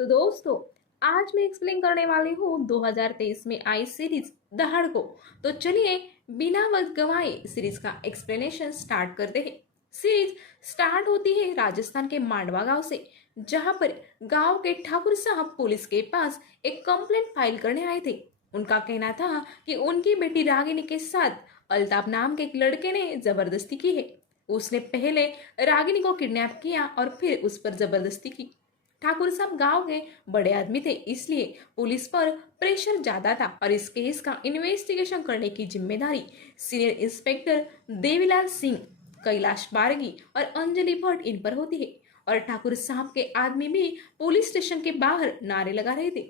तो दोस्तों, आज मैं एक्सप्लेन करने वाली हूँ 2023 में आई सीरीज दहाड़ को। तो चलिए बिना वक्त गवाए सीरीज का एक्सप्लेनेशन स्टार्ट करते हैं। सीरीज स्टार्ट होती है राजस्थान के मांडवा गांव से, जहां पर गांव के ठाकुर साहब पुलिस के पास एक कंप्लेंट फाइल करने आए थे। उनका कहना था कि उनकी बेटी रागिनी के साथ अल्ताफ नाम के एक लड़के ने जबरदस्ती की है। उसने पहले रागिनी को किडनैप किया और फिर उस पर जबरदस्ती की। ठाकुर साहब गांव के बड़े आदमी थे, इसलिए पुलिस पर प्रेशर ज्यादा था और इस केस का इन्वेस्टिगेशन करने की जिम्मेदारी सीनियर इंस्पेक्टर देवीलाल सिंह, कैलाश बारगी और अंजलि भट्ट इन पर होती है। और ठाकुर साहब के आदमी भी पुलिस स्टेशन के बाहर नारे लगा रहे थे।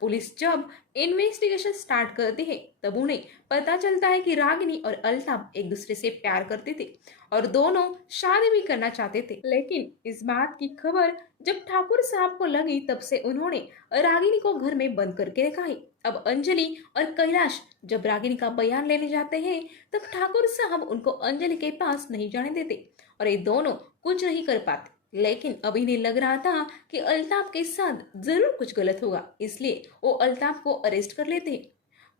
पुलिस जब इन्वेस्टिगेशन स्टार्ट करती है तब उन्हें पता चलता है कि रागिनी और अल्ताफ एक दूसरे से प्यार करते थे और दोनों शादी भी करना चाहते थे। लेकिन इस बात की खबर जब ठाकुर साहब को लगी तब से उन्होंने रागिनी को घर में बंद करके रखा है। अब अंजलि और कैलाश जब रागिनी का बयान लेने जाते हैं तब ठाकुर साहब उनको अंजलि के पास नहीं जाने देते और ये दोनों कुछ नहीं कर पाते। लेकिन अब इन्हें लग रहा था कि अल्ताफ के साथ जरूर कुछ गलत होगा, इसलिए वो अल्ताफ को अरेस्ट कर लेते हैं।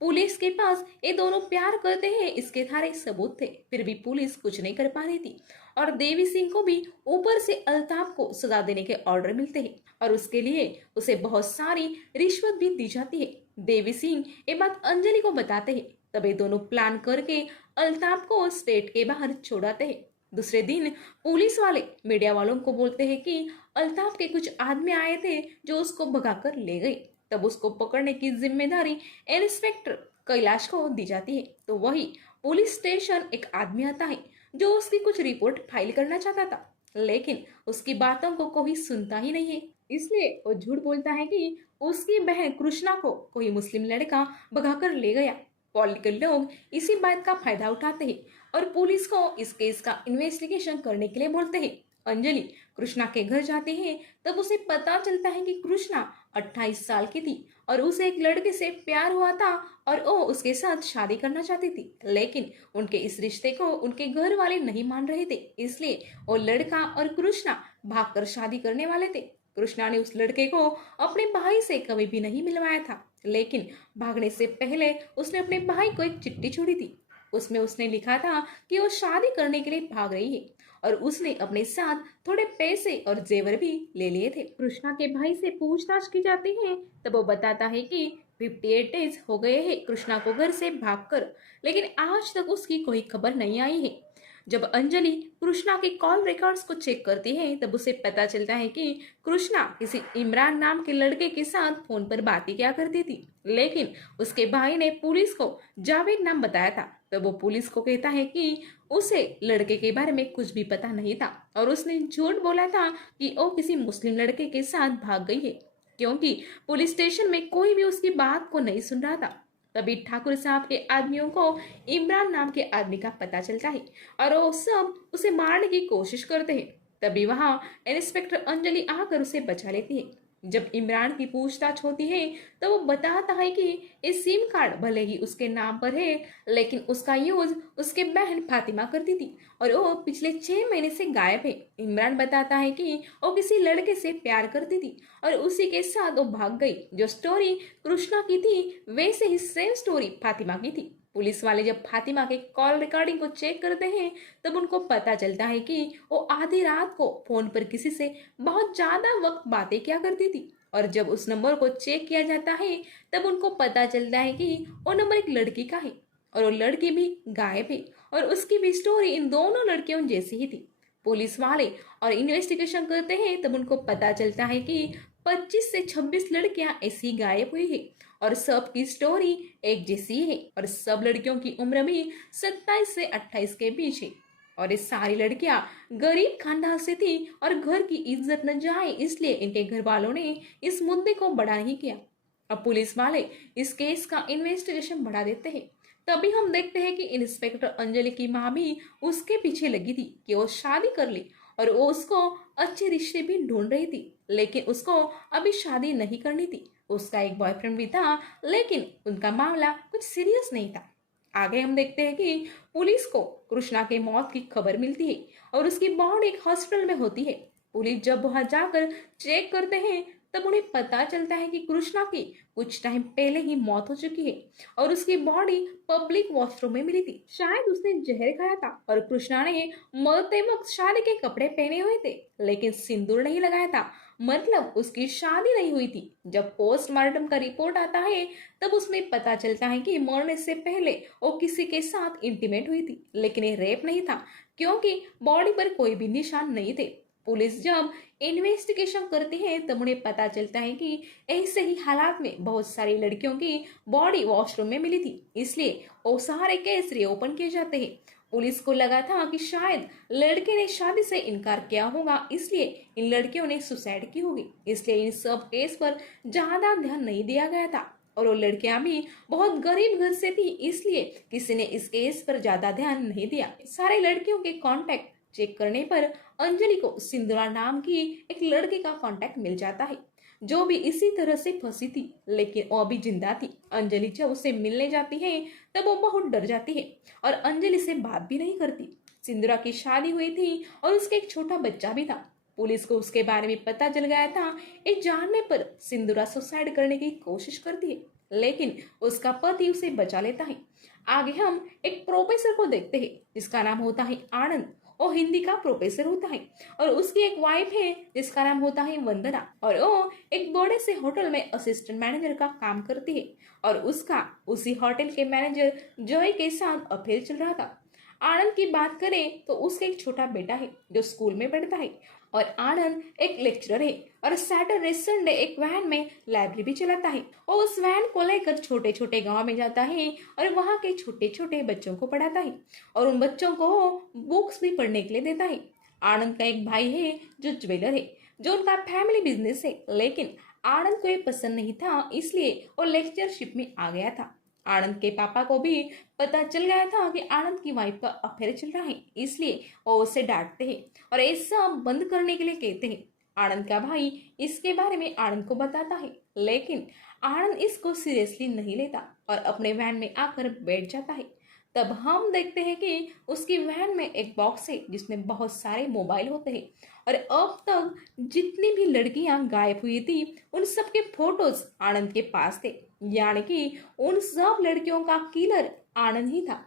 पुलिस के पास ये दोनों प्यार करते हैं इसके सारे सबूत थे, फिर भी पुलिस कुछ नहीं कर पा रही थी और देवी सिंह को भी ऊपर से अल्ताफ को सजा देने के ऑर्डर मिलते हैं और उसके लिए उसे बहुत सारी रिश्वत भी दी जाती है। देवी सिंह ये बात अंजलि को बताते हैं, तब ये दोनों प्लान करके अल्ताफ को स्टेट के बाहर छोड़ाते हैं। दूसरे दिन पुलिस वाले मीडिया वालों को बोलते हैं कि अल्ताफ के कुछ आदमी आए थे जो उसको भगाकर ले गए। तब उसको पकड़ने की जिम्मेदारी इंस्पेक्टर कैलाश को दी जाती है। तो वही पुलिस स्टेशन एक आदमी आता है जो उसकी कुछ रिपोर्ट फाइल करना चाहता था, लेकिन उसकी बातों को कोई सुनता ही नहीं है। इसलिए वो झूठ बोलता है कि उसकी बहन कृष्णा को कोई मुस्लिम लड़का भगाकर ले गया। पॉलिटिकल लोग इसी बात का फायदा उठाते हैं और पुलिस को इस केस का इन्वेस्टिगेशन करने के लिए बोलते हैं। अंजलि कृष्णा के घर जाती है तब उसे पता चलता है कि कृष्णा 28 साल की थी और उसे एक लड़के से प्यार हुआ था और वो उसके साथ शादी करना चाहती थी, लेकिन उनके इस रिश्ते को उनके घर वाले नहीं मान रहे थे। इसलिए वो लड़का और कृष्णा भागकर शादी करने वाले थे। कृष्णा ने उस लड़के को अपने भाई से कभी भी नहीं मिलवाया था, लेकिन भागने से पहले उसने अपने भाई को एक चिट्ठी छोड़ी थी। उसमें उसने लिखा था कि वो शादी करने के लिए भाग रही है और उसने अपने साथ थोड़े पैसे और जेवर भी ले लिए थे। कृष्णा के भाई से पूछताछ की जाती है तब वो बताता है कि 58 डेज हो गए हैं कृष्णा को घर से भागकर, लेकिन आज तक उसकी कोई खबर नहीं आई है। जब अंजलि कृष्णा के कॉल रिकॉर्ड्स को चेक करती है तब उसे पता चलता है कि कृष्णा किसी इमरान नाम के लड़के के साथ फोन पर बातें क्या करती थी, लेकिन उसके भाई ने पुलिस को जावेद नाम बताया था। तब वो पुलिस को कहता है कि उसे लड़के के बारे में कुछ भी पता नहीं था और उसने झूठ बोला था कि वो किसी मुस्लिम लड़के के साथ भाग गई है, क्योंकि पुलिस स्टेशन में कोई भी उसकी बात को नहीं सुन रहा था। तभी ठाकुर साहब के आदमियों को इमरान नाम के आदमी का पता चलता है और वो सब उसे मारने की कोशिश करते हैं। तभी वहां इंस्पेक्टर अंजलि आकर उसे बचा लेती है। जब इमरान की पूछताछ होती है तो वो बताता है कि ये सिम कार्ड भले ही उसके नाम पर है, लेकिन उसका यूज उसके बहन फातिमा करती थी और वो पिछले 6 महीने से गायब है। इमरान बताता है कि वो किसी लड़के से प्यार करती थी और उसी के साथ वो भाग गई। जो स्टोरी कृष्णा की थी वैसे ही सेम स्टोरी फातिमा की थी। पुलिस वाले जब फातिमा के कॉल रिकॉर्डिंग को चेक करते हैं तब उनको पता चलता है कि वो आधी रात को फोन पर किसी से बहुत ज्यादा वक्त बातें क्या करती थी और जब उस नंबर को चेक किया जाता है तब उनको पता चलता है कि वो नंबर एक लड़की का है और वो लड़की भी गायब है और उसकी भी स्टोरी इन दोनों लड़कियों जैसी ही थी। पुलिस वाले और इन्वेस्टिगेशन करते हैं तब उनको पता चलता है कि 25 से 26 लड़कियां ऐसी गायब हुई है और सब की स्टोरी एक जैसी है और सब लड़कियों की उम्र भी 27 से 28 के बीच है और ये सारी लड़कियां गरीब खानदान से थी और घर की इज्जत न जाए इसलिए इनके घर वालों ने इस मुद्दे को बड़ा नहीं किया। अब पुलिस वाले इस केस का इन्वेस्टिगेशन बढ़ा देते हैं। तभी हम देखते हैं कि इंस्पेक्टर अंजलि की माँ भी उसके पीछे लगी थी कि वो शादी कर ली और वो उसको अच्छे रिश्ते भी ढूंढ रही थी, लेकिन उसको अभी शादी नहीं करनी थी। उसका एक बॉयफ्रेंड भी था, लेकिन उनका मामला कुछ सीरियस नहीं था। आगे हम देखते हैं कि पुलिस को कृष्णा के मौत की खबर मिलती है और उसकी बॉडी एक हॉस्पिटल में होती है। पुलिस जब वहां जाकर चेक करते हैं तब उन्हें पता चलता है कि कृष्णा की कुछ टाइम पहले ही मौत हो चुकी है और उसकी बॉडी पब्लिक वॉशरूम में मिली थी। शायद उसने जहर खाया था और कृष्णा ने मरते वक्त शादी के कपड़े पहने हुए थे लेकिन सिंदूर नहीं लगाया था, मतलब उसकी शादी नहीं हुई थी। जब पोस्टमार्टम का रिपोर्ट आता है तब उसमें पता चलता है कि मरने से पहले वो किसी के साथ इंटीमेट हुई थी, लेकिन ये रेप नहीं था क्योंकि बॉडी पर कोई भी निशान नहीं थे। पुलिस जब इन्वेस्टिगेशन करती है तब उन्हें पता चलता है कि ऐसे ही हालात में बहुत सारी लड़कियों की बॉडी वॉशरूम में मिली थी, इसलिए वो सारे केस रीओपन किए जाते हैं। पुलिस को लगा था कि शायद लड़के ने शादी से इनकार किया होगा, इसलिए इन लड़कियों ने सुसाइड की होगी, इसलिए इन सब केस पर ज्यादा ध्यान नहीं दिया गया था। और वो लड़कियां भी बहुत गरीब घर से थी, इसलिए किसी ने इस केस पर ज्यादा ध्यान नहीं दिया। सारे लड़कियों के कांटेक्ट चेक करने पर अंजलि को सिंधुरा नाम की एक लड़के का कांटेक्ट मिल जाता है जो भी इसी तरह से फंसी थी, लेकिन वो अभी जिंदा थी। अंजलि जब उसे मिलने जाती है तब वो बहुत डर जाती है और अंजलि से बात भी नहीं करती। सिंधुरा की शादी हुई थी और उसके एक छोटा बच्चा भी था। पुलिस को उसके बारे में पता चल गया था। ये जानने पर सिंधुरा सुसाइड करने की कोशिश करती है, लेकिन उसका पति उसे बचा लेता है। आगे हम एक प्रोफेसर को देखते हैं जिसका नाम होता है आनंद। वो हिंदी का प्रोफेसर होता है और उसकी एक वाइफ है जिसका नाम होता है वंदना, और वो एक बड़े से होटल में असिस्टेंट मैनेजर का काम करती है और उसका उसी होटल के मैनेजर जॉय के साथ अफेयर चल रहा था। आनंद की बात करें तो उसका एक छोटा बेटा है जो स्कूल में पढ़ता है और आनंद एक लेक्चरर है और सैटरडे संडे एक वैन में लाइब्रेरी भी चलाता है। वो उस वैन को लेकर छोटे छोटे गांव में जाता है और वहाँ के छोटे छोटे बच्चों को पढ़ाता है और उन बच्चों को बुक्स भी पढ़ने के लिए देता है। आनंद का एक भाई है जो ज्वेलर है, जो उनका फैमिली बिजनेस है, लेकिन आनंद को ये पसंद नहीं था, इसलिए वो लेक्चरशिप में आ गया था। आनंद के पापा को भी पता चल गया था कि आनंद की वाइफ का अफेयर चल रहा है, इसलिए वो उसे डांटते हैं और ऐसा बंद करने के लिए कहते हैं। आनंद का भाई इसके बारे में आनंद को बताता है, लेकिन आनंद इसको सीरियसली नहीं लेता और अपने वैन में आकर बैठ जाता है। तब हम देखते हैं कि उसकी वैन में एक बॉक्स है जिसमें बहुत सारे मोबाइल होते हैं और अब तक जितनी भी लड़कियां गायब हुई थी उन सब के फोटोज आनंद के पास थे, यानी कि उन सब लड़कियों का किलर आनंद ही था।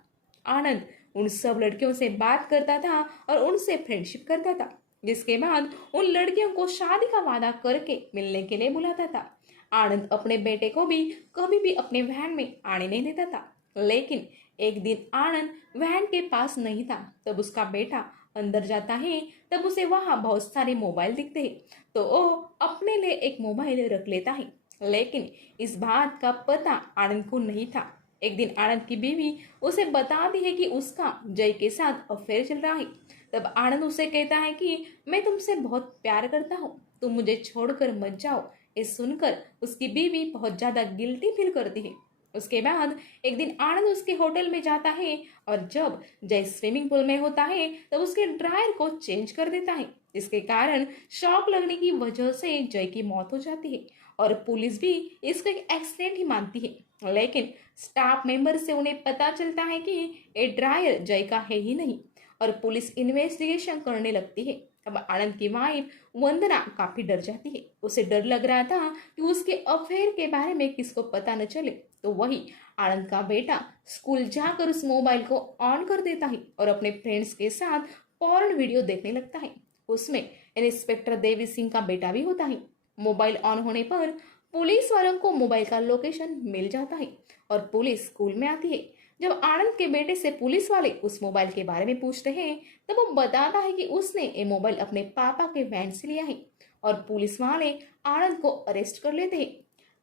आनंद उन सब लड़कियों से बात करता था और उनसे फ्रेंडशिप करता था, जिसके बाद उन लड़कियों को शादी का वादा करके मिलने के लिए बुलाता था। आनंद अपने बेटे को भी कभी भी अपने वैन में आने नहीं देता था, लेकिन एक दिन आनंद वैन के पास नहीं था, तब उसका बेटा अंदर जाता है। तब उसे वहां बहुत सारे मोबाइल दिखते हैं, तो वो अपने लिए एक मोबाइल रख लेता है, लेकिन इस बात का पता आनंद को नहीं था। एक दिन आनंद की बीवी उसे बताती है कि उसका जय के साथ अफेयर चल रहा है। तब आनंद उसे कहता है कि मैं तुमसे बहुत प्यार करता हूँ, तुम मुझे छोड़कर मत जाओ। ये सुनकर उसकी बीवी बहुत ज्यादा गिल्टी फील करती है। उसके बाद एक दिन आनंद उसके होटल में जाता है और जब जय स्विमिंग पूल में होता है तब उसके ड्रायर को चेंज कर देता है, जिसके कारण शॉक लगने की वजह से जय की मौत हो जाती है और पुलिस भी इसको एक एक्सीडेंट ही मानती है। लेकिन स्टाफ मेंबर से उन्हें पता चलता है कि ये ड्रायर जय का है ही नहीं और पुलिस इन्वेस्टिगेशन करने लगती है। अब आनंद की वाइफ वंदना काफी डर जाती है। उसे डर लग रहा था कि उसके अफेयर के बारे में किसको पता न चले, तो वही आनंद का बेटा स्कूल जाकर उस मोबाइल को ऑन कर देता है और अपने फ्रेंड्स के साथ पॉर्न वीडियो देखने लगता है। उसमें इंस्पेक्टर देवी सिंह का बेटा भी होता है। मोबाइल ऑन होने पर पुलिस वालों को मोबाइल का लोकेशन मिल जाता है और पुलिस स्कूल में आती है। जब आनंद के बेटे से पुलिस वाले उस मोबाइल के बारे में पूछते हैं तब वो बताता है कि उसने ये मोबाइल अपने पापा के वैन से लिया है और पुलिस वाले आनंद को अरेस्ट कर लेते हैं।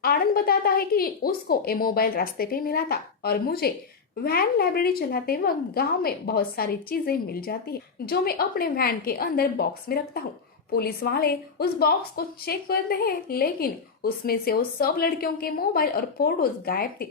आनंद बताता है कि उसको ये मोबाइल रास्ते पे मिला था और मुझे वैन लाइब्रेरी चलाते वक्त गांव में बहुत सारी चीजें मिल जाती है जो मैं अपने वैन के अंदर बॉक्स में रखता हूँ। पुलिस वाले उस बॉक्स को चेक करते हैं, लेकिन उसमें से वो सब लड़कियों के मोबाइल और फोटोज गायब थे,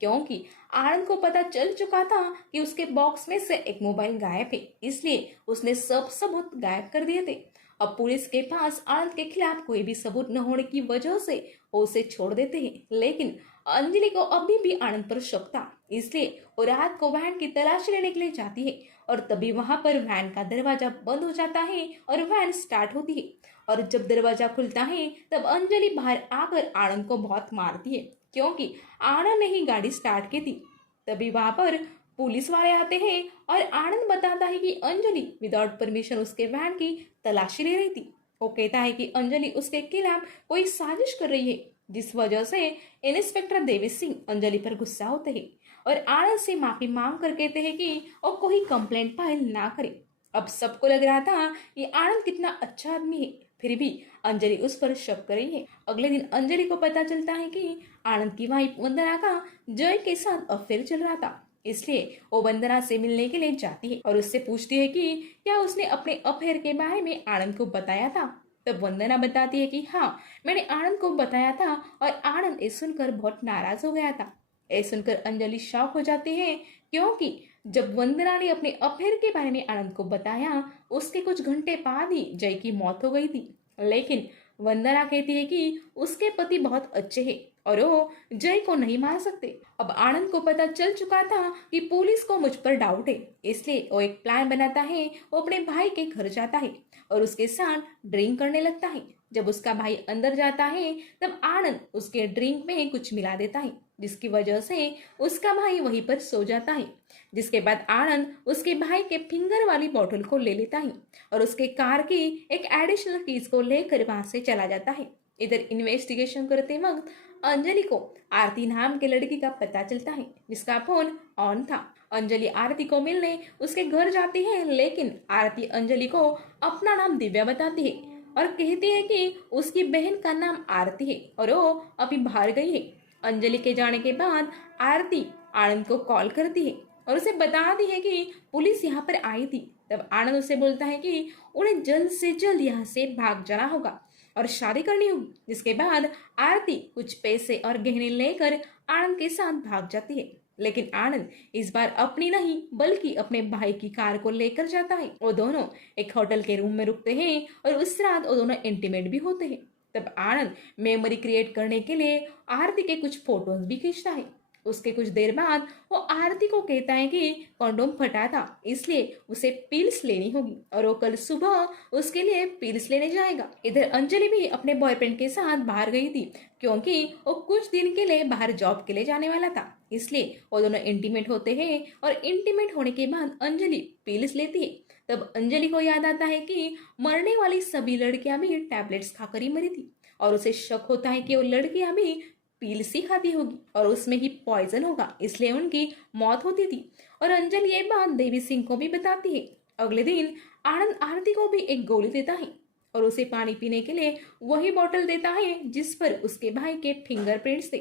क्योंकि आनंद को पता चल चुका था कि उसके बॉक्स में से एक मोबाइल गायब है, इसलिए उसने सब सबूत गायब कर दिए थे। अब पुलिस के पास आनंद के खिलाफ कोई भी सबूत न होने की वजह से वो उसे छोड़ देते हैं, लेकिन अंजलि को अभी भी आनंद पर शक था। इसलिए वो रात को वैन की तलाशी लेने के लिए जाती है और तभी वहां पर वैन का दरवाजा बंद हो जाता है और वैन स्टार्ट होती है। और जब दरवाजा खुलता है तब अंजलि बाहर आकर आनंद को बहुत मारती है, क्योंकि आनंद ने ही गाड़ी स्टार्ट की थी। तभी वहां पर पुलिस वाले आते हैं और आनंद बताता है कि अंजलि विदाउट परमिशन उसके वैन की तलाशी ले रही थी। वो कहता है कि अंजलि उसके खिलाफ कोई साजिश कर रही है, जिस वजह से इंस्पेक्टर देवी सिंह अंजलि पर गुस्सा होते हैं और आनंद से माफी मांग कर कहते हैं कि वो कोई कंप्लेंट फाइल ना करे। अब सबको लग रहा था कि आनंद कितना अच्छा आदमी है, फिर भी अंजलि उस पर शक कर रही है। अगले दिन अंजलि को पता चलता है कि आनंद की वाइफ वंदना का जय के साथ अफेयर चल रहा था। इसलिए वो वंदना से मिलने के लिए जाती है और उससे पूछती है कि क्या उसने अपने अफेयर के बारे में आनंद को बताया था। तब वंदना बताती है कि हाँ, मैंने आनंद को बताया था और आनंद ये सुनकर बहुत नाराज हो गया था। ये सुनकर अंजलि शॉक हो जाती है, क्योंकि जब वंदना ने अपने अफेयर के बारे में आनंद को बताया उसके कुछ घंटे बाद ही जय की मौत हो गई थी। लेकिन वंदना कहती है कि उसके पति बहुत अच्छे हैं और वो जय को नहीं मार सकते। अब आनंद को पता चल चुका था कि पुलिस को मुझ पर डाउट है, इसलिए वो एक प्लान बनाता है। वो अपने भाई के घर जाता है और उसके साथ ड्रिंक करने लगता है। जब उसका भाई अंदर जाता है तब आनंद उसके ड्रिंक में कुछ मिला देता है, जिसकी वजह से उसका भाई वहीं पर सो जाता है। जिसके बाद आनंद उसके भाई के फिंगर वाली बोतल को ले लेता है और उसके कार की एक एडिशनल कीज को लेकर वहां से चला जाता है। इधर इन्वेस्टिगेशन करते वक्त अंजलि को आरती नाम के लड़की का पता चलता है, जिसका फोन ऑन था। अंजलि आरती को मिलने उसके घर जाती है, लेकिन आरती अंजलि को अपना नाम दिव्या बताती है और कहती है कि उसकी बहन का नाम आरती है और वो अभी बाहर गई है। अंजलि के जाने के बाद आरती आनंद को कॉल करती है और उसे बताती है कि पुलिस यहाँ पर आई थी। तब आनंद उसे बोलता है कि उन्हें जल्द से जल्द यहाँ से भाग जाना होगा और शादी करनी होगी। जिसके बाद आरती कुछ पैसे और गहने लेकर आनंद के साथ भाग जाती है, लेकिन आनंद इस बार अपनी नहीं बल्कि अपने भाई की कार को लेकर जाता है। वो दोनों एक होटल के रूम में रुकते हैं और उस रात वो दोनों इंटीमेट भी होते हैं। तब आनंद मेमोरी क्रिएट करने के लिए आरती के कुछ फोटोज भी खींचता है। उसके कुछ देर बाद वो आरती को कहता है कि कॉन्डोम फटा था, इसलिए उसे पिल्स लेनी होगी और वो कल सुबह उसके लिए पिल्स लेने जाएगा। इधर अंजलि भी अपने बॉयफ्रेंड के साथ बाहर गई थी, क्योंकि वो कुछ दिन के लिए बाहर जॉब के लिए जाने वाला था। इसलिए वो दोनों इंटीमेट होते हैं और इंटीमेट होने के बाद अंजलि पिल्स लेती है। तब अंजलि को याद आता है कि मरने वाली सभी लड़कियां भी टैबलेट्स खाकर ही मरी थी और उसे शक होता है कि वो लड़कियां भी पिल्स ही खाती होगी और उसमें ही पॉइजन होगा, इसलिए उनकी मौत होती थी। और अंजलि ये बात देवी सिंह को भी बताती है। अगले दिन आनंद आरती को भी एक गोली देता है और उसे पानी पीने के लिए वही बोतल देता है जिस पर उसके भाई के फिंगरप्रिंट्स थे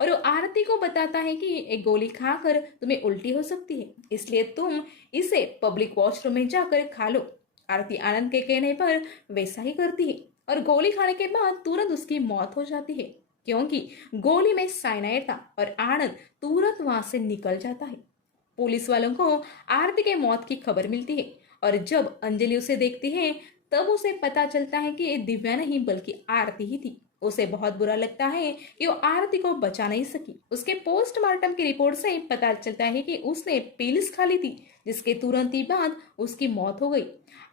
और वो आरती को बताता है कि एक गोली खाकर तुम्हें उल्टी हो सकती है, इसलिए तुम इसे पब्लिक वॉशरूम में जाकर खा लो। आरती आनंद के कहने पर वैसा ही करती है और गोली खाने के बाद तुरंत उसकी मौत हो जाती है, क्योंकि गोली में साइनाइड था और आनंद तुरंत वहां से निकल जाता है। पुलिस वालों को आरती के मौत की खबर मिलती है और जब अंजलि उसे देखती है तब उसे पता चलता है कि ये दिव्या नहीं बल्कि आरती ही थी। उसे बहुत बुरा लगता है कि वो आरती को बचा नहीं सकी। उसके पोस्टमार्टम की रिपोर्ट से पता चलता है कि उसने पिल्स खा ली थी, जिसके तुरंत ही बाद उसकी मौत हो गई।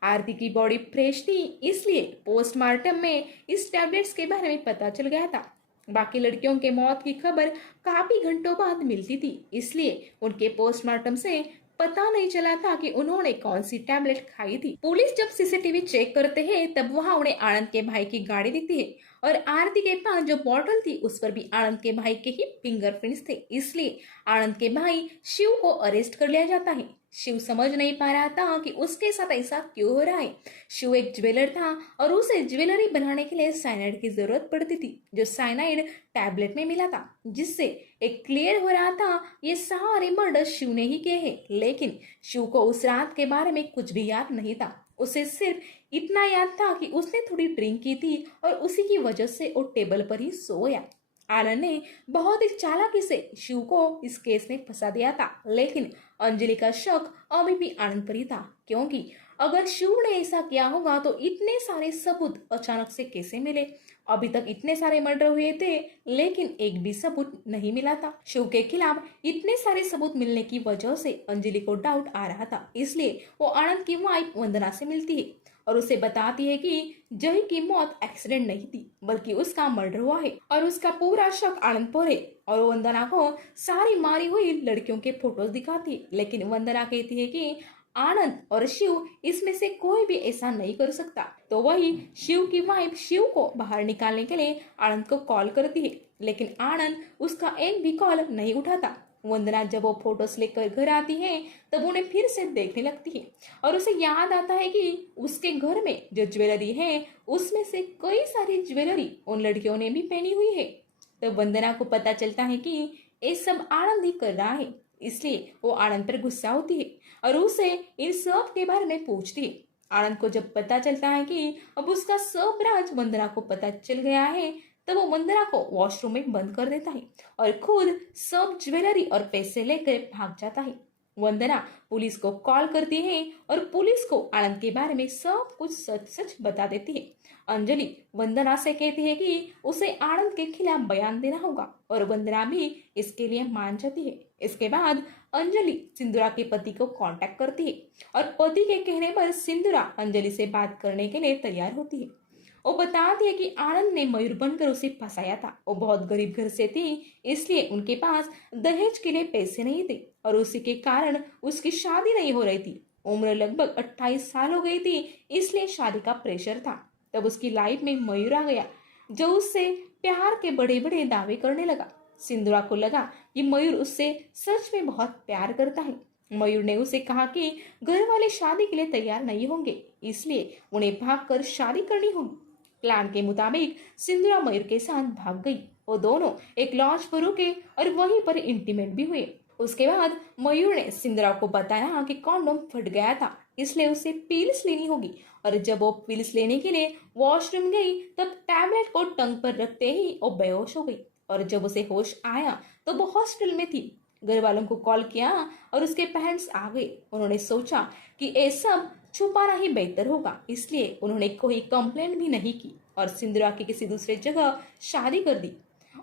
आरती की बॉडी फ्रेश थी, इसलिए पोस्टमार्टम में इस टैबलेट्स के बारे में पता चल गया था। बाकी लड़कियों के मौत की खबर काफी घंटों बाद मिलती थी, इसलिए उनके पोस्टमार्टम से पता नहीं चला था कि उन्होंने कौन सी टैबलेट खाई थी। पुलिस जब सीसीटीवी चेक करते हैं तब वहां उन्हें आनंद के भाई की गाड़ी दिखती है और आरती के पास जो बॉटल थी उस पर भी आनंद के भाई के ही फिंगरप्रिंट्स थे, इसलिए आनंद के भाई शिव को अरेस्ट कर लिया जाता है। शिव समझ नहीं पा रहा था कि उसके साथ ऐसा क्यों हो रहा है। शिव एक ज्वेलर था और उसे ज्वेलरी बनाने के लिए साइनाइड की जरूरत पड़ती थी, जो साइनाइड टैबलेट में मिला था, जिससे एक क्लियर हो रहा था ये सारे मर्डर शिव ने ही किए हैं। लेकिन शिव को उस रात के बारे में कुछ भी याद नहीं था। उसे सिर्फ इतना याद था कि उसने थोड़ी ड्रिंक की थी और उसी की वजह से वो टेबल पर ही सो गया। आनंद ने बहुत ही चालाकी से शिव को इस केस में फंसा दिया था, लेकिन अंजलि का शक अभी भी आनंद पर ही था, क्योंकि अगर शिव ने ऐसा किया होगा तो इतने सारे सबूत अचानक से कैसे मिले? अभी तक इतने सारे मर्डर हुए थे लेकिन एक भी सबूत नहीं मिला था। शिव के खिलाफ इतने सारे सबूत मिलने की वजह से अंजलि को डाउट आ रहा था, इसलिए वो आनंद की वाइफ वंदना से मिलती है और उसे बताती है कि जय की मौत एक्सीडेंट नहीं थी बल्कि उसका मर्डर हुआ है और उसका पूरा शक आनंद पर है। और वंदना को सारी मारी हुई लड़कियों के फोटोज दिखाती है, लेकिन वंदना कहती है कि आनंद और शिव इसमें से कोई भी ऐसा नहीं कर सकता। तो वही शिव की वाइफ शिव को बाहर निकालने के लिए आनंद को कॉल करती है, लेकिन आनंद उसका एक भी कॉल नहीं उठाता। वंदना जब वो फोटोज लेकर घर आती है तब उन्हें फिर से देखने लगती है और उसे याद आता है कि उसके घर में जो ज्वेलरी है उसमें से कई सारी ज्वेलरी उन लड़कियों ने भी पहनी हुई है। तब वंदना को पता चलता है कि ये सब आनंद ही कर रहा है, इसलिए वो आनंद पर गुस्सा होती है और उसे इन सब के बारे में पूछती है। आनंद को जब पता चलता है कि अब उसका सब राज वंदना को पता चल गया है तब वो वंदना को वॉशरूम में बंद कर देता है और खुद सब ज्वेलरी और पैसे लेकर भाग जाता है। वंदना पुलिस को कॉल करती है और पुलिस को आनंद के बारे में सब कुछ सच सच बता देती है। अंजलि वंदना से कहती है कि उसे आनंद के खिलाफ बयान देना होगा और वंदना भी इसके लिए मान जाती है। इसके बाद अंजलि सिंदूरा के पति को कांटेक्ट करती है और पति के कहने पर सिंदूरा अंजलि से बात करने के लिए तैयार होती है। वो बताती है कि आनंद ने मयूर बनकर उसे फंसाया था। वो बहुत गरीब घर से थी, इसलिए उनके पास दहेज के लिए पैसे नहीं थे और उसी के कारण उसकी शादी नहीं हो रही थी। उम्र लगभग 28 साल हो गई थी, इसलिए शादी का प्रेशर था। तब उसकी लाइफ में मयूर आ गया जो उससे प्यार के बड़े बड़े दावे करने लगा। सिंदूरा को लगा कि मयूर उससे सच में बहुत प्यार करता है। मयूर ने उसे कहा कि घर वाले शादी के लिए तैयार नहीं होंगे, इसलिए उन्हें भागकर शादी करनी होगी। प्लान के मुताबिक सिंदूरा मयूर के साथ भाग गई। वो दोनों एक लॉज पर रुके और वहीं पर इंटीमेट भी हुए। उसके बाद मयूर ने सिंदूरा को बताया कि कॉन्डोम फट गया था, इसलिए उसे पिल्स लेनी होगी और जब वो पिल्स लेने के लिए वॉशरूम गई तब टैबलेट को टंग पर रखते ही वो बेहोश हो गई और जब उसे होश आया तो वो हॉस्पिटल में थी। घर वालों को कॉल किया और उसके पेरेंट्स आ गए। उन्होंने सोचा कि ये सब छुपाना ही बेहतर होगा, इसलिए उन्होंने कोई कंप्लेंट भी नहीं की और सिंदूरा की किसी दूसरे जगह शादी कर दी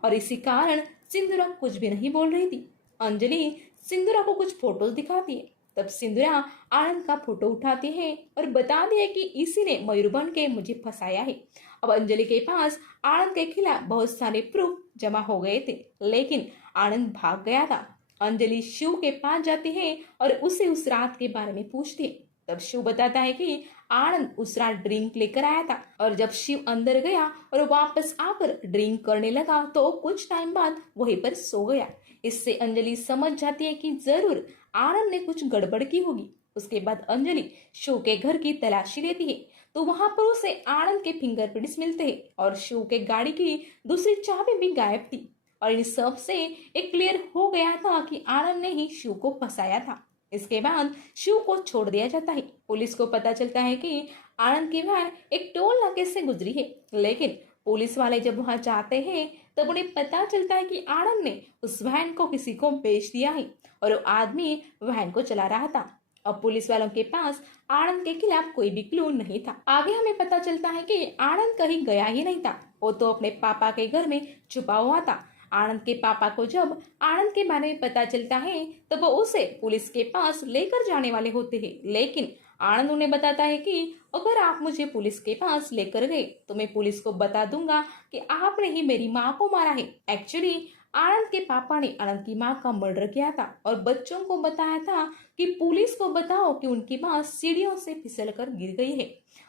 और इसी कारण सिंदूरा कुछ भी नहीं बोल रही थी। अंजलि सिंदूरा को कुछ फोटोज दिखाती है। तब सिंदूरा आनंद का फोटो उठाती है और बताती है कि इसी ने मयूर बन के मुझे फंसाया है। अब अंजलि के पास आनंद के खिलाफ बहुत सारे प्रूफ जमा हो गए थे, लेकिन आनंद भाग गया था। अंजलि शिव के पास जाती है और उसे उस रात के बारे में पूछती है। तब शिव बताता है कि आनंद उस रात ड्रिंक लेकर आया था और जब शिव अंदर गया और वापस आकर ड्रिंक करने लगा तो कुछ टाइम बाद वहीं पर सो गया। इससे अंजलि समझ जाती है कि जरूर आनंद ने कुछ गड़बड़ की होगी। उसके बाद अंजलि शिव के घर की तलाशी लेती है तो वहां पर उसे आनंद के फिंगरप्रिंट्स मिलते हैं और शिव के गाड़ी की दूसरी चाबी भी गायब थी और इन सब से एक क्लियर हो गया था कि आनंद ने ही शिव को फंसाया था। इसके बाद शिव को छोड़ दिया जाता है। पुलिस को पता चलता है कि आनंद की वैन एक टोल नाके से गुजरी है, लेकिन पुलिस वाले जब वहां जाते हैं तब उन्हें पता चलता है कि आनंद ने उस वैन को किसी को बेच दिया है और वो आदमी वैन को चला रहा था। अब पुलिस वालों के पास आनंद के खिलाफ कोई भी क्लू नहीं था। आगे हमें पता चलता है कि आनंद कहीं गया ही नहीं था, वो तो अपने पापा के घर में छुपा हुआ था। आनंद के पापा को जब आनंद के बारे में पता चलता है तो वो उसे पुलिस के पास लेकर जाने वाले होते हैं, लेकिन आनंद उन्हें बताता है कि अगर आप मुझे पुलिस के पास लेकर गए तो मैं पुलिस को बता दूंगा कि आपने ही मेरी माँ को मारा है। एक्चुअली आनंद के पापा ने आनंद की माँ का मर्डर किया था और बच्चों को बताया था कि पुलिस को बताओ कि उनकी माँ सीढ़ियों से फिसलकर गिर गई है।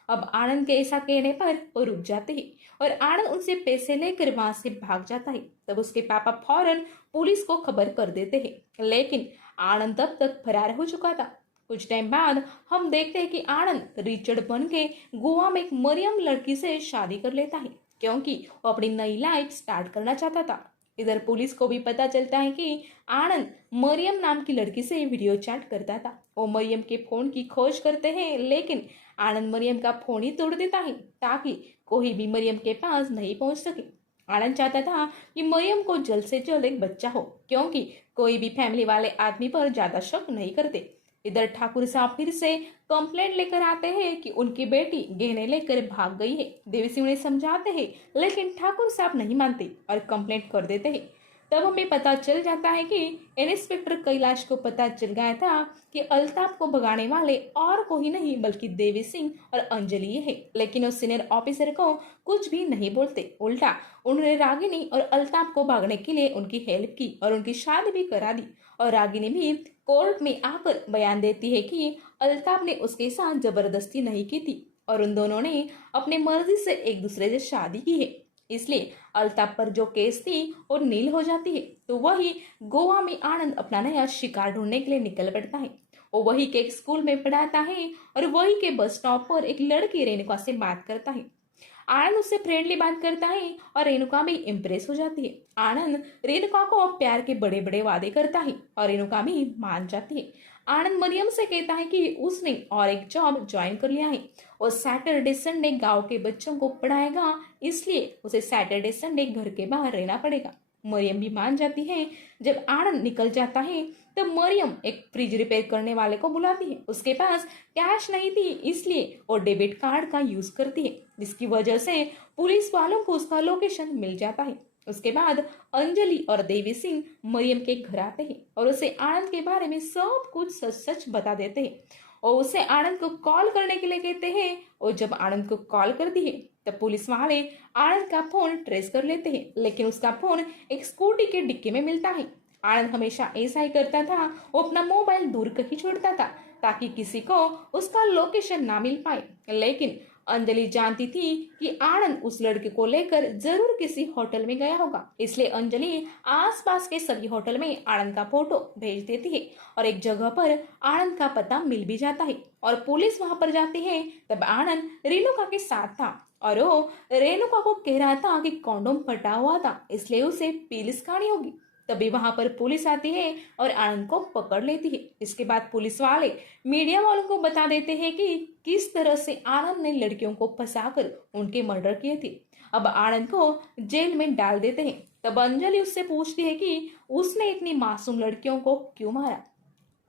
अब आनंद के ऐसा कहने पर वो रुक जाते हैं और आनंद उनसे पैसे लेकर वहां से भाग जाता है। तब उसके पापा फौरन पुलिस को खबर कर देते हैं, लेकिन आनंद तब तक फरार हो चुका था। कुछ टाइम बाद हम देखते हैं कि आनंद रिचर्ड बन के गोवा में एक मरियम लड़की से शादी कर लेता है क्योंकि वो अपनी नई लाइफ स्टार्ट करना चाहता था। इधर पुलिस को भी पता चलता है कि आनंद मरियम नाम की लड़की से वीडियो चैट करता था। वो मरियम के फोन की खोज करते हैं, लेकिन आनंद मरियम का फोन ही तोड़ देता है ताकि कोई भी मरियम के पास नहीं पहुंच सके। आनंद चाहता था कि मरियम को जल्द से जल्द एक बच्चा हो क्योंकि कोई भी फैमिली वाले आदमी पर ज्यादा शक नहीं करते। इधर ठाकुर साहब फिर से कंप्लेंट लेकर आते हैं कि उनकी बेटी गहने लेकर भाग गई है। देवी सिंह उन्हें समझाते हैं, लेकिन ठाकुर साहब नहीं मानते और कंप्लेंट कर देते हैं। तब हमें पता चल जाता है कि इंस्पेक्टर कैलाश को पता चल गया था कि अल्ताफ को भगाने वाले और कोई नहीं बल्कि देवी सिंह और अंजलि है। लेकिन उस सीनियर ऑफिसर को कुछ भी नहीं बोलते, उल्टा उन्होंने रागिनी और अल्ताफ को भागने के लिए उनकी हेल्प की और उनकी शादी भी करा दी। और रागिनी भी कोर्ट में आकर बयान देती है कि अल्ताफ ने उसके साथ जबरदस्ती नहीं की थी और उन दोनों ने अपने मर्जी से एक दूसरे से शादी की है। इसलिए अल्ताफ पर जो केस थी वो नील हो जाती है। तो वही गोवा में आनंद अपना नया शिकार ढूंढने के लिए निकल पड़ता है। वो वही के एक स्कूल में पढ़ाता है और वही के बस स्टॉप पर एक लड़की रेणुका से बात करता है। आनंद उससे फ्रेंडली बात करता है और रेणुका भी इम्प्रेस हो जाती है। आनंद रेणुका को प्यार के बड़े बड़े वादे करता है और रेणुका भी मान जाती है। आनंद मरियम से कहता है कि उसने और एक जॉब ज्वाइन कर लिया है और सैटरडे संडे गांव के बच्चों को पढ़ाएगा, इसलिए उसे सैटरडे संडे घर के बाहर रहना पड़ेगा। मरियम भी मान जाती है। जब आनंद निकल जाता है तब मरियम एक फ्रिज रिपेयर करने वाले को बुलाती है। उसके पास कैश नहीं थी, इसलिए वो डेबिट कार्ड का यूज करती है, जिसकी वजह से पुलिस वालों को उसका लोकेशन मिल जाता है। उसके बाद अंजलि और देवी सिंह मरियम के घर आते हैं और उसे आनंद के बारे में सब कुछ सच सच बता देते हैं और उसे आनंद को कॉल करने के लिए कहते हैं। और जब आनंद को कॉल करती है तब पुलिस वाले आनंद का फोन ट्रेस कर लेते हैं, लेकिन उसका फोन एक स्कूटी के डिक्की में मिलता है। आनंद हमेशा ऐसा ही करता था, वो अपना मोबाइल दूर कहीं छोड़ता था ताकि किसी को उसका लोकेशन ना मिल पाए। लेकिन अंजलि जानती थी कि आनंद उस लड़के को लेकर जरूर किसी होटल में गया होगा, इसलिए अंजलि आसपास के सभी होटल में आनंद का फोटो भेज देती है और एक जगह पर आनंद का पता मिल भी जाता है और पुलिस वहां पर जाती है। तब आनंद रेणुका के साथ था और वो रेणुका को कह रहा था कि कॉन्डोम फटा हुआ था, इसलिए उसे पुलिस खानी होगी। तभी वहां पर पुलिस आती है और आनंद को पकड़ लेती है। इसके बाद पुलिस वाले मीडिया वालों को बता देते हैं कि किस तरह से आनंद ने लड़कियों को फंसाकर उनके मर्डर किए थे। अब आनंद को जेल में डाल देते हैं। तब अंजलि उससे पूछती है कि उसने इतनी मासूम लड़कियों को क्यों मारा।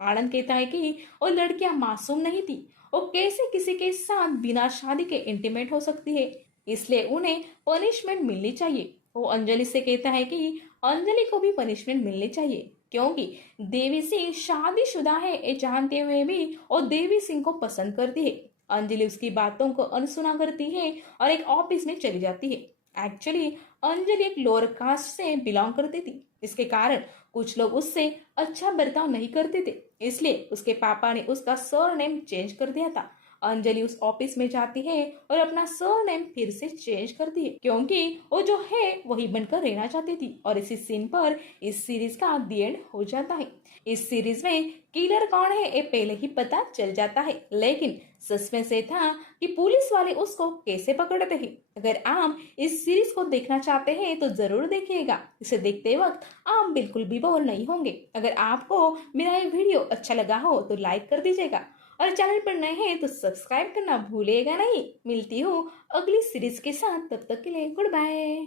आनंद कहता है कि वो लड़कियां मासूम नहीं थी, वो कैसे किसी के साथ बिना शादी के इंटीमेट हो सकती है, इसलिए उन्हें पनिशमेंट मिलनी चाहिए। वो अंजलि से कहता है कि अंजलि को भी पनिशमेंट मिलनी चाहिए क्योंकि देवी सिंह शादीशुदा है ये जानते हुए भी वो देवी सिंह को पसंद करती है। अंजलि उसकी बातों को अनसुना करती है और एक ऑफिस में चली जाती है। एक्चुअली अंजलि एक लोअर कास्ट से बिलोंग करती थी, इसके कारण कुछ लोग उससे अच्छा बर्ताव नहीं करते थे, इसलिए उसके पापा ने उसका सरनेम चेंज कर दिया था। अंजलि उस ऑफिस में जाती है और अपना सरनेम फिर से चेंज करती है क्योंकि वो जो है वही बनकर रहना चाहती थी। और इसी सीन पर इस सीरीज का दी एंड हो जाता है। इस सीरीज में किलर कौन है ये पहले ही पता चल जाता है, लेकिन सस्पेंस ये था कि पुलिस वाले उसको कैसे पकड़ते हैं। अगर आप इस सीरीज को देखना चाहते हैं तो जरूर देखिएगा। इसे देखते वक्त आप बिल्कुल भी बोर नहीं होंगे। अगर आपको मेरा ये वीडियो अच्छा लगा हो तो लाइक कर दीजिएगा और चैनल पर नए हैं तो सब्सक्राइब करना भूलिएगा नहीं। मिलती हूँ अगली सीरीज के साथ, तब तक के लिए गुड बाय।